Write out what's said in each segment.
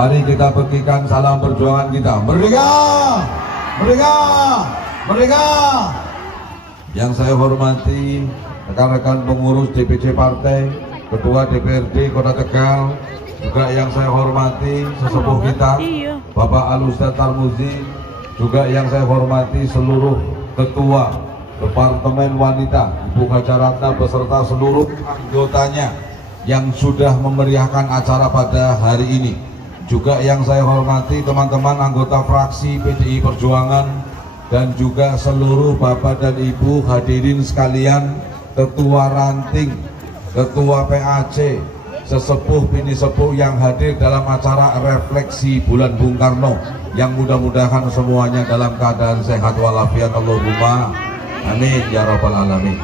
Mari kita bagikan salam perjuangan kita. Merdeka! Merdeka! Merdeka! Yang saya hormati rekan-rekan pengurus DPC Partai, Ketua DPRD Kota Tegal, juga yang saya hormati sesepuh kita Bapak Al-Ustadz Tarmuzi, juga yang saya hormati seluruh Ketua Departemen Wanita Ibu Hajaratna beserta seluruh anggotanya yang sudah memeriahkan acara pada hari ini. Juga yang saya hormati teman-teman anggota fraksi PDI Perjuangan dan juga seluruh Bapak dan Ibu hadirin sekalian, Ketua Ranting, Ketua PAC, sesepuh bini sepuh yang hadir dalam acara refleksi bulan Bung Karno, yang mudah-mudahan semuanya dalam keadaan sehat walafiat, Allahumma amin ya rabbal alamin.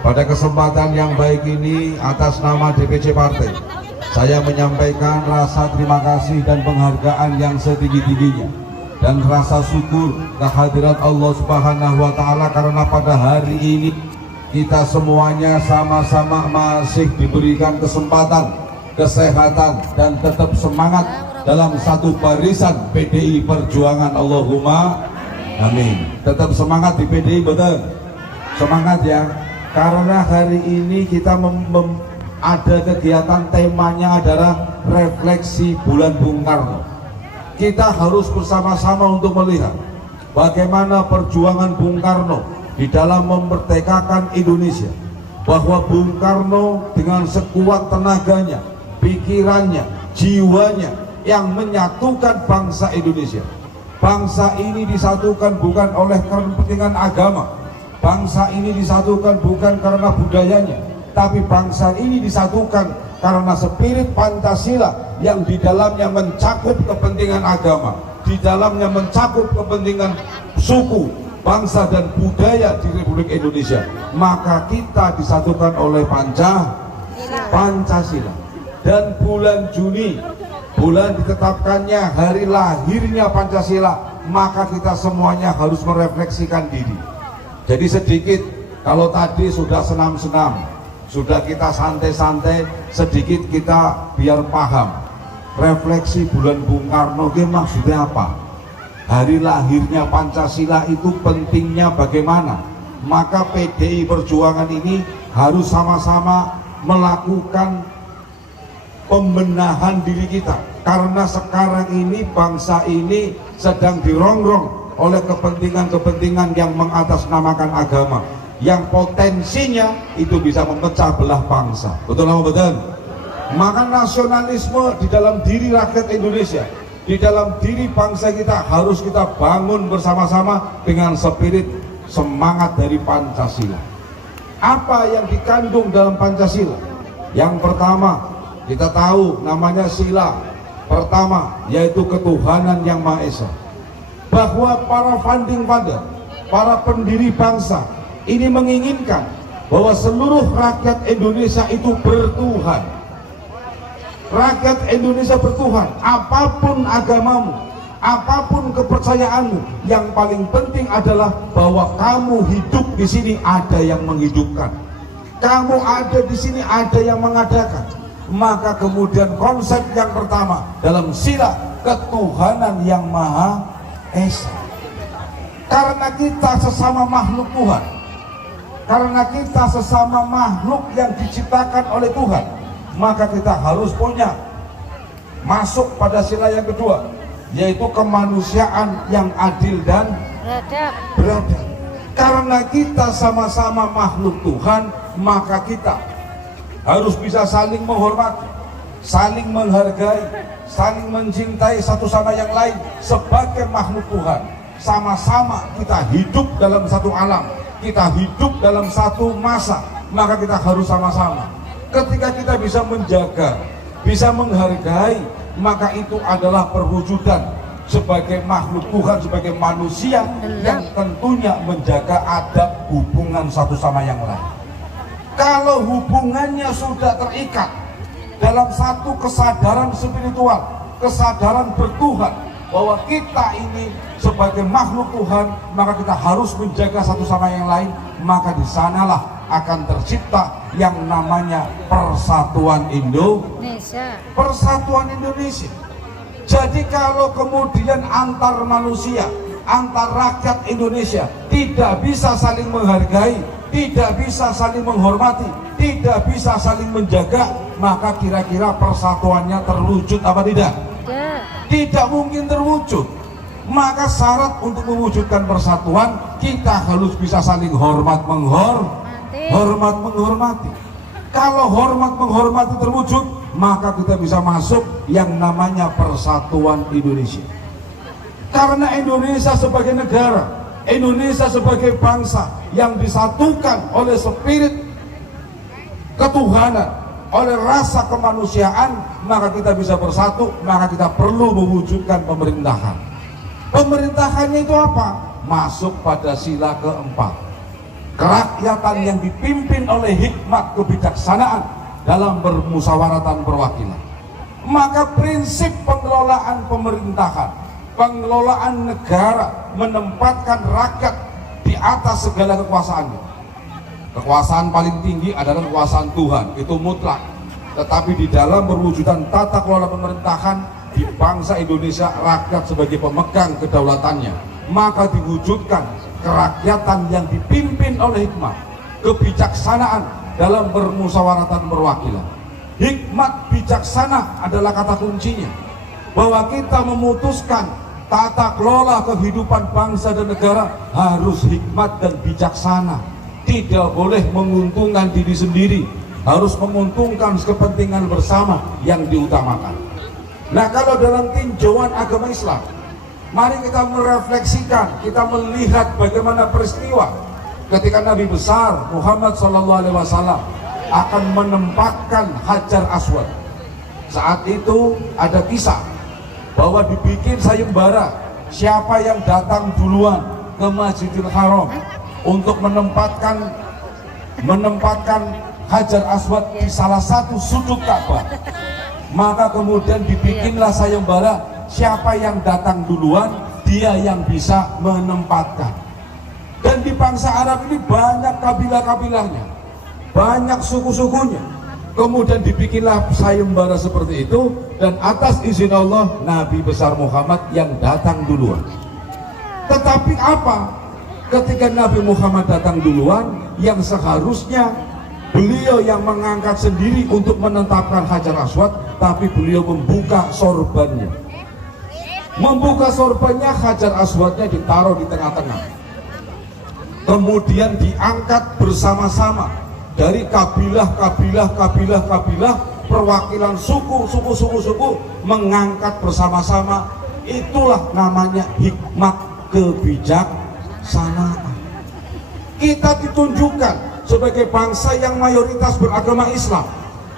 Pada kesempatan yang baik ini, atas nama DPC Partai, saya menyampaikan rasa terima kasih dan penghargaan yang setinggi-tingginya dan rasa syukur kehadiran Allah Subhanahu wa Ta'ala, karena pada hari ini kita semuanya sama-sama masih diberikan kesempatan, kesehatan, dan tetap semangat dalam satu barisan PDI Perjuangan. Allahumma amin. Tetap semangat di PDI, betul? Semangat ya, karena hari ini kita ada kegiatan, temanya adalah refleksi bulan Bung Karno. Kita harus bersama-sama untuk melihat bagaimana perjuangan Bung Karno di dalam memerdekakan Indonesia, bahwa Bung Karno dengan sekuat tenaganya, pikirannya, jiwanya yang menyatukan bangsa Indonesia. Bangsa ini disatukan bukan oleh kepentingan agama, bangsa ini disatukan bukan karena budayanya, tapi bangsa ini disatukan karena spirit Pancasila yang di dalamnya mencakup kepentingan agama, di dalamnya mencakup kepentingan suku, bangsa dan budaya di Republik Indonesia. Maka kita disatukan oleh Pancasila. Dan bulan Juni, bulan ditetapkannya hari lahirnya Pancasila, maka kita semuanya harus merefleksikan diri. Jadi sedikit, kalau tadi sudah senam-senam, sudah kita santai-santai, sedikit kita biar paham refleksi bulan Bung Karno itu maksudnya apa, hari lahirnya Pancasila itu pentingnya bagaimana. Maka PDI Perjuangan ini harus sama-sama melakukan pembenahan diri kita, karena sekarang ini bangsa ini sedang dirongrong oleh kepentingan-kepentingan yang mengatasnamakan agama, yang potensinya itu bisa memecah belah bangsa. Betul apa betul? Maka nasionalisme di dalam diri rakyat Indonesia, di dalam diri bangsa kita harus kita bangun bersama-sama dengan spirit semangat dari Pancasila. Apa yang dikandung dalam Pancasila? Yang pertama, kita tahu namanya sila pertama, yaitu ketuhanan yang Maha Esa. Bahwa para founding father, para pendiri bangsa ini menginginkan bahwa seluruh rakyat Indonesia itu bertuhan. Rakyat Indonesia bertuhan, apapun agamamu, apapun kepercayaanmu, yang paling penting adalah bahwa kamu hidup di sini ada yang menghidupkan. Kamu ada di sini ada yang mengadakan. Maka kemudian konsep yang pertama dalam sila ketuhanan yang Maha Esa. Karena kita sesama makhluk Tuhan, karena kita sesama makhluk yang diciptakan oleh Tuhan, maka kita harus punya masuk pada sila yang kedua, yaitu kemanusiaan yang adil dan beradab. Karena kita sama-sama makhluk Tuhan, maka kita harus bisa saling menghormati, saling menghargai, saling mencintai satu sama yang lain sebagai makhluk Tuhan. Sama-sama kita hidup dalam satu alam, kita hidup dalam satu masa, maka kita harus sama-sama. Ketika kita bisa menjaga, bisa menghargai, maka itu adalah perwujudan sebagai makhluk Tuhan, sebagai manusia yang tentunya menjaga adab hubungan satu sama yang lain. Kalau hubungannya sudah terikat dalam satu kesadaran spiritual, kesadaran bertuhan, bahwa kita ini sebagai makhluk Tuhan, maka kita harus menjaga satu sama yang lain, maka di sanalah akan tercipta yang namanya Persatuan Indonesia. Persatuan Indonesia. Jadi kalau kemudian antar manusia, antar rakyat Indonesia tidak bisa saling menghargai, tidak bisa saling menghormati, tidak bisa saling menjaga, maka kira-kira persatuannya terwujud apa tidak? Tidak mungkin terwujud. Maka syarat untuk mewujudkan persatuan, kita harus bisa saling hormat menghormati. Kalau hormat menghormati terwujud, maka kita bisa masuk yang namanya persatuan Indonesia. Karena Indonesia sebagai negara, Indonesia sebagai bangsa yang disatukan oleh spirit ketuhanan, oleh rasa kemanusiaan, maka kita bisa bersatu, maka kita perlu mewujudkan pemerintahan. Pemerintahannya itu apa? Masuk pada sila keempat, kerakyatan yang dipimpin oleh hikmat kebijaksanaan dalam bermusyawaratan perwakilan. Maka prinsip pengelolaan pemerintahan, pengelolaan negara menempatkan rakyat di atas segala kekuasaannya. Kekuasaan paling tinggi adalah kekuasaan Tuhan, itu mutlak. Tetapi di dalam perwujudan tata kelola pemerintahan di bangsa Indonesia, rakyat sebagai pemegang kedaulatannya, maka diwujudkan kerakyatan yang dipimpin oleh hikmat kebijaksanaan dalam bermusyawaratan perwakilan. Hikmat bijaksana adalah kata kuncinya, bahwa kita memutuskan tata kelola kehidupan bangsa dan negara harus hikmat dan bijaksana, tidak boleh menguntungkan diri sendiri, harus menguntungkan kepentingan bersama yang diutamakan. Nah, kalau dalam tinjauan agama Islam, mari kita merefleksikan, kita melihat bagaimana peristiwa ketika Nabi besar Muhammad SAW akan menempatkan Hajar Aswad. Saat itu ada kisah bahwa dibikin sayembara siapa yang datang duluan ke Masjidil Haram untuk menempatkan Hajar Aswad di salah satu sudut Ka'bah. Maka kemudian dibikinlah sayembara, siapa yang datang duluan dia yang bisa menempatkan. Dan di bangsa Arab ini banyak kabilah-kabilahnya, banyak suku-sukunya. Kemudian dibikinlah sayembara seperti itu, dan atas izin Allah Nabi besar Muhammad yang datang duluan. Tetapi apa? Ketika Nabi Muhammad datang duluan, yang seharusnya beliau yang mengangkat sendiri untuk menetapkan Hajar Aswad, tapi beliau membuka sorbannya. Membuka sorbannya, Hajar Aswadnya ditaruh di tengah-tengah. Kemudian diangkat bersama-sama dari kabilah perwakilan suku mengangkat bersama-sama. Itulah namanya hikmat kebijaksanaan. Kita ditunjukkan sebagai bangsa yang mayoritas beragama Islam,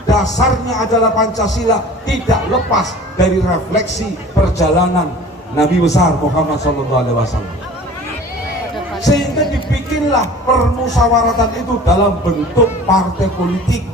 dasarnya adalah Pancasila, tidak lepas dari refleksi perjalanan Nabi besar Muhammad SAW. Sehingga dibikinlah permusyawaratan itu dalam bentuk partai politik,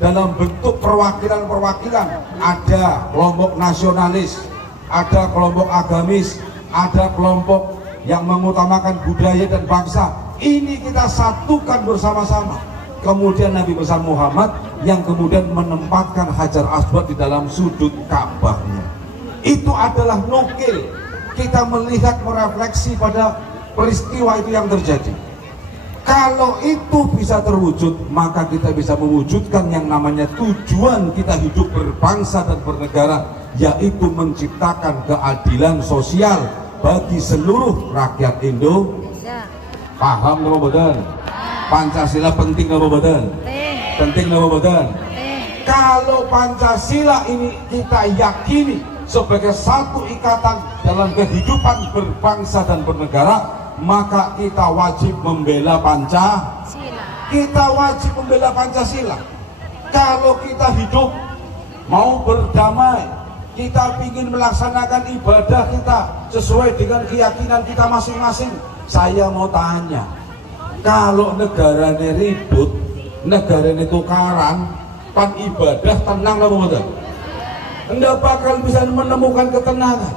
dalam bentuk perwakilan-perwakilan. Ada kelompok nasionalis, ada kelompok agamis, ada kelompok yang mengutamakan budaya dan bangsa. Ini kita satukan bersama-sama. Kemudian Nabi besar Muhammad yang kemudian menempatkan Hajar Aswad di dalam sudut Ka'bahnya. Itu adalah nukil. Kita melihat, merefleksi pada peristiwa itu yang terjadi. Kalau itu bisa terwujud, maka kita bisa mewujudkan yang namanya tujuan kita hidup berbangsa dan bernegara, yaitu menciptakan keadilan sosial bagi seluruh rakyat Indonesia. Paham napa mboten? Pancasila penting napa mboten? Penting napa mboten? Kalau Pancasila ini kita yakini sebagai satu ikatan dalam kehidupan berbangsa dan bernegara, maka kita wajib membela Pancasila. Kita wajib membela Pancasila. Kalau kita hidup mau berdamai, kita ingin melaksanakan ibadah kita sesuai dengan keyakinan kita masing-masing. Saya mau tanya, kalau negaranya ribut, negaranya tukaran, pan ibadah tenang apa betul? Anda bakal bisa menemukan ketenangan.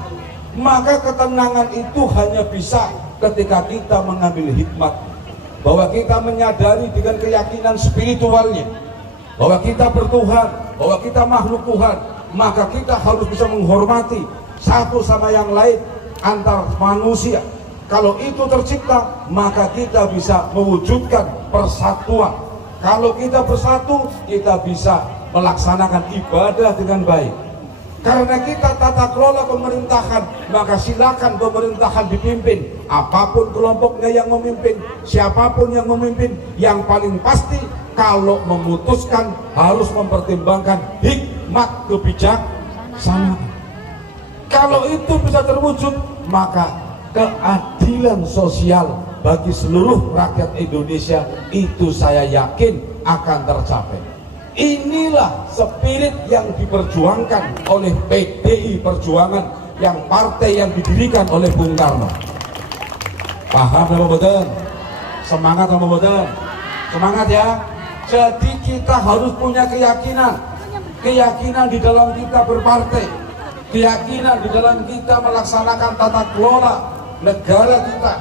Maka ketenangan itu hanya bisa ketika kita mengambil hikmat, bahwa kita menyadari dengan keyakinan spiritualnya bahwa kita bertuhan, bahwa kita makhluk Tuhan. Maka kita harus bisa menghormati, satu sama yang lain antar manusia. Kalau itu tercipta, maka kita bisa mewujudkan persatuan. Kalau kita bersatu, kita bisa melaksanakan ibadah dengan baik. Karena kita tata kelola pemerintahan, maka silakan pemerintahan dipimpin. Apapun kelompoknya yang memimpin, siapapun yang memimpin, yang paling pasti kalau memutuskan harus mempertimbangkan hikmat kebijaksanaan. Kalau itu bisa terwujud, maka keadilan sosial bagi seluruh rakyat Indonesia itu saya yakin akan tercapai. Inilah spirit yang diperjuangkan oleh PDI Perjuangan, yang partai yang didirikan oleh Bung Karno. Paham apa betul? Semangat apa betul? Semangat ya. Jadi kita harus punya keyakinan di dalam kita berpartai, keyakinan di dalam kita melaksanakan tata kelola negara kita,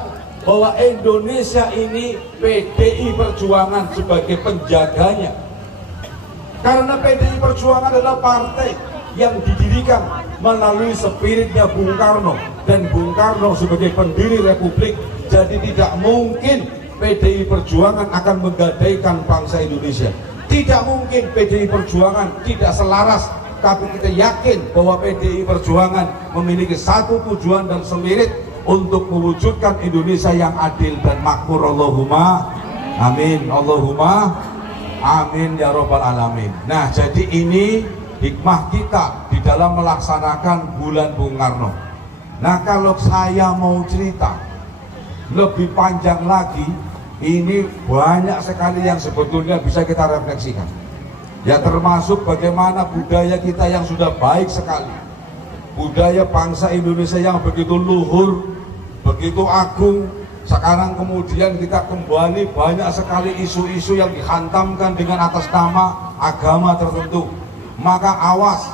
bahwa Indonesia ini PDI Perjuangan sebagai penjaganya. Karena PDI Perjuangan adalah partai yang didirikan melalui spiritnya Bung Karno, dan Bung Karno sebagai pendiri Republik. Jadi tidak mungkin PDI Perjuangan akan menggadaikan bangsa Indonesia. Tidak mungkin PDI Perjuangan tidak selaras. Tapi kita yakin bahwa PDI Perjuangan memiliki satu tujuan dan spirit untuk mewujudkan Indonesia yang adil dan makmur. Allahumma amin, Allahumma amin ya robbal alamin. Nah, jadi ini hikmah kita di dalam melaksanakan bulan Bung Karno. Nah, kalau saya mau cerita lebih panjang lagi, ini banyak sekali yang sebetulnya bisa kita refleksikan. Ya, termasuk bagaimana budaya kita yang sudah baik sekali, budaya bangsa Indonesia yang begitu luhur, begitu agung. Sekarang kemudian kita kembali banyak sekali isu-isu yang dihantamkan dengan atas nama agama tertentu. Maka awas,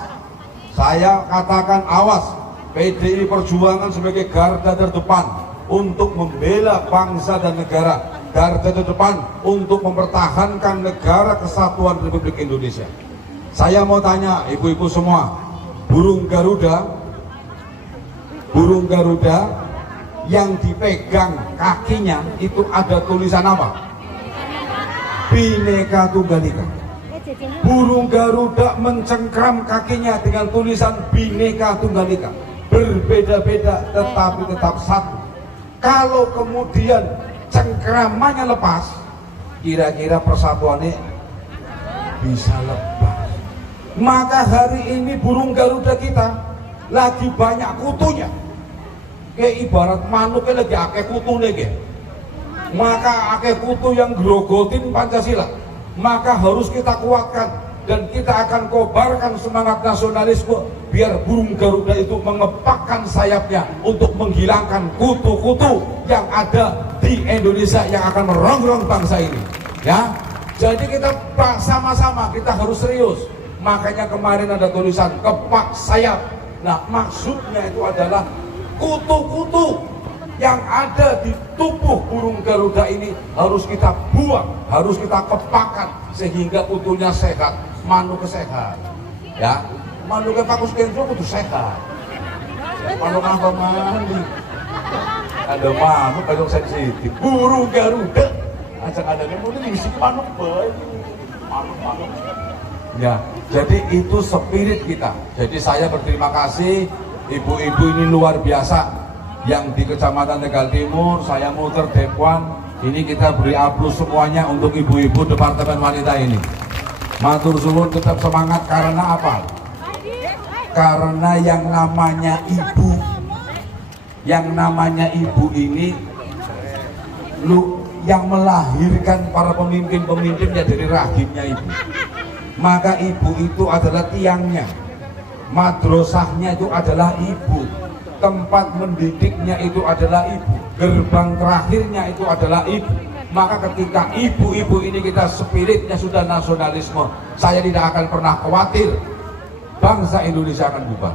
saya katakan awas, PDI Perjuangan sebagai garda terdepan untuk membela bangsa dan negara, garda terdepan untuk mempertahankan negara kesatuan Republik Indonesia. Saya mau tanya ibu-ibu semua, burung Garuda yang dipegang kakinya itu ada tulisan apa? Bhinneka Tunggal Ika. Burung Garuda mencengkram kakinya dengan tulisan Bhinneka Tunggal Ika. Berbeda-beda tetapi tetap satu. Kalau kemudian cengkramannya lepas, kira-kira persatuannya bisa lepas. Maka hari ini burung Garuda kita lagi banyak kutunya. Kayak ibarat manuknya lagi akeh kutune ge. Maka akeh kutu yang grogotin Pancasila. Maka harus kita kuatkan dan kita akan kobarkan semangat nasionalisme biar burung Garuda itu mengepakkan sayapnya untuk menghilangkan kutu-kutu yang ada di Indonesia yang akan merongrong bangsa ini. Ya. Jadi kita sama-sama kita harus serius. Makanya kemarin ada tulisan kepak sayap. Nah, maksudnya itu adalah kutu-kutu yang ada di tubuh burung Garuda ini harus kita buang, harus kita kepakkan sehingga kutunya sehat, manuk sehat. Ya, manuk pakus kenzo kudu sehat. Manuk apa mandi? Ada manuk kayong sensitif. Burung Garuda, ajak ada kemudian diisi manuk baik, manuk. Ya, jadi itu spirit kita. Jadi saya berterima kasih. Ibu-ibu ini luar biasa yang di Kecamatan Tegal Timur. Saya muter Depuan, ini kita beri aplaus semuanya untuk ibu-ibu Departemen Wanita ini. Matur suwun, tetap semangat. Karena apa? Karena yang namanya ibu ini yang melahirkan para pemimpin-pemimpinnya dari rahimnya ibu. Maka ibu itu adalah tiangnya. Madrasahnya itu adalah ibu, tempat mendidiknya itu adalah ibu, gerbang terakhirnya itu adalah ibu. Maka ketika ibu-ibu ini kita spiritnya sudah nasionalisme, saya tidak akan pernah khawatir bangsa Indonesia akan bubar.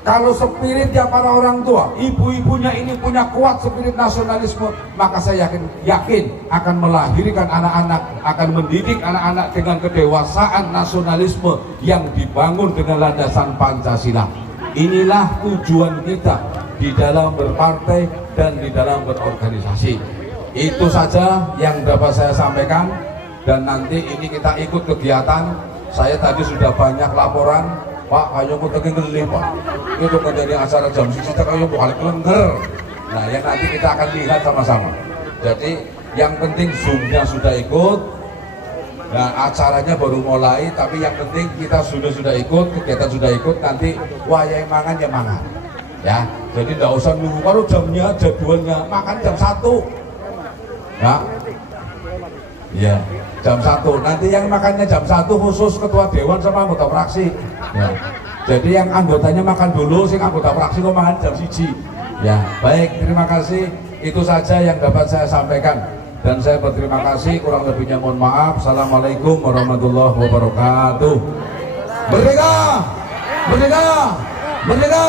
Kalau spiritnya para orang tua, ibu-ibunya ini punya kuat spirit nasionalisme, maka saya yakin akan melahirkan anak-anak, akan mendidik anak-anak dengan kedewasaan nasionalisme yang dibangun dengan landasan Pancasila. Inilah tujuan kita di dalam berpartai dan di dalam berorganisasi. Itu saja yang dapat saya sampaikan, dan nanti ini kita ikut kegiatan. Saya tadi sudah banyak laporan, Pak, ayo mau tekan geli Pak, itu kan jadi acara jam 1 kayu bukan lengger. Nah, yang nanti kita akan lihat sama-sama. Jadi yang penting Zoom-nya sudah ikut, nah acaranya baru mulai, tapi yang penting kita sudah ikut, kegiatan sudah ikut, nanti wayai mangan ya mangan. Ya, jadi tidak usah nunggu kalau jamnya, jadwalnya makan jam 1. Ya, ya jam 1. Nanti yang makannya jam 1 khusus ketua dewan sama anggota fraksi. Ya. Jadi yang anggotanya makan dulu, sing anggota fraksi kok makan jam 1. Ya, baik, terima kasih. Itu saja yang dapat saya sampaikan. Dan saya berterima kasih, kurang lebihnya mohon maaf. Assalamualaikum warahmatullahi wabarakatuh. Merdeka! Merdeka! Merdeka!